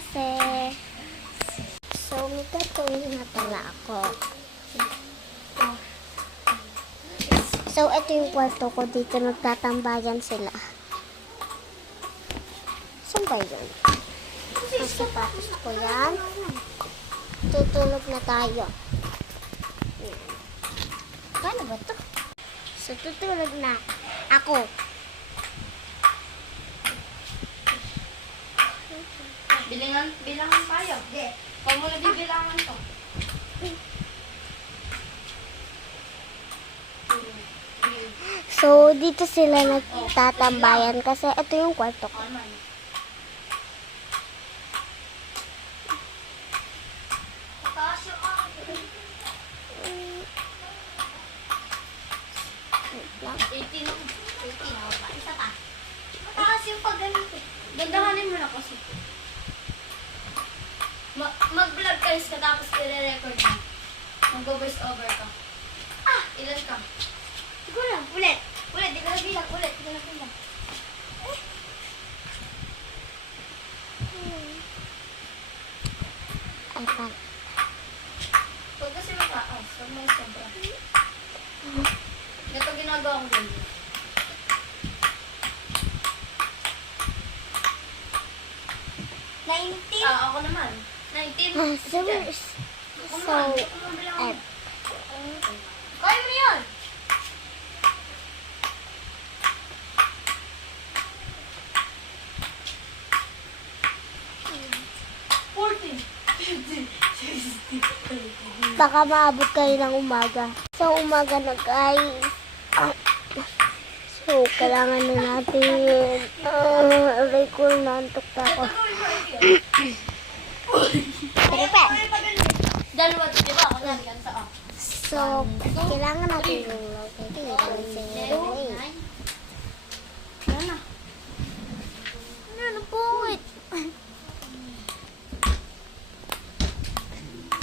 klase. So, may gagawin na pala ako. So, ito yung kwarto ko. Dito nagtatambayan sila. Saan ba yun? Ang sapatos ko yan. Tutulog na tayo. Paano ba ito? So, tutulog na ako. Bilangan tayo. Kung mo na di bilangan to. So, dito sila nagtatambayan kasi ito yung kwarto ko. Isa pa. Mataas yung pag-ganito. Gandahanin mo na kasi. Mag-vlog guys ka tapos i-record mo. Mag-voice over ka. Ilan ka? Siguro lang. Ulit. Di ka na bilang. Ulit. Di ka na bilang. Ay, pa. Huwag kasi mataas. Huwag mo sobra. Ito ginagawa ko ganyan. 19? Ako naman. 19. So, Kaya mo na yun! baka maabot kayo ng umaga. So, umaga na guys. So, kailangan na natin. Aray ko, naantok na ako. Tripe. Dalawa, di ba? Ako nariyan sa So, kailangan natin yung locating. Ano na? Ano po? Wait.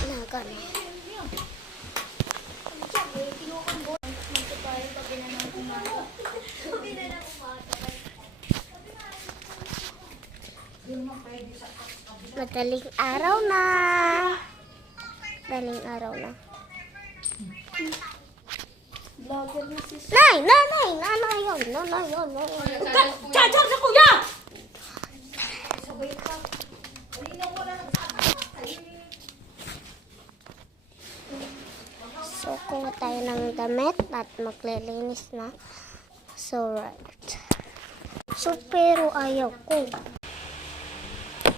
Nagan. Madaling araw na. Madaling araw na. Nanay yun. Chacha sa kuya! So, kuha tayo ng damit at maglilinis na. So, right. So, pero ayaw ko.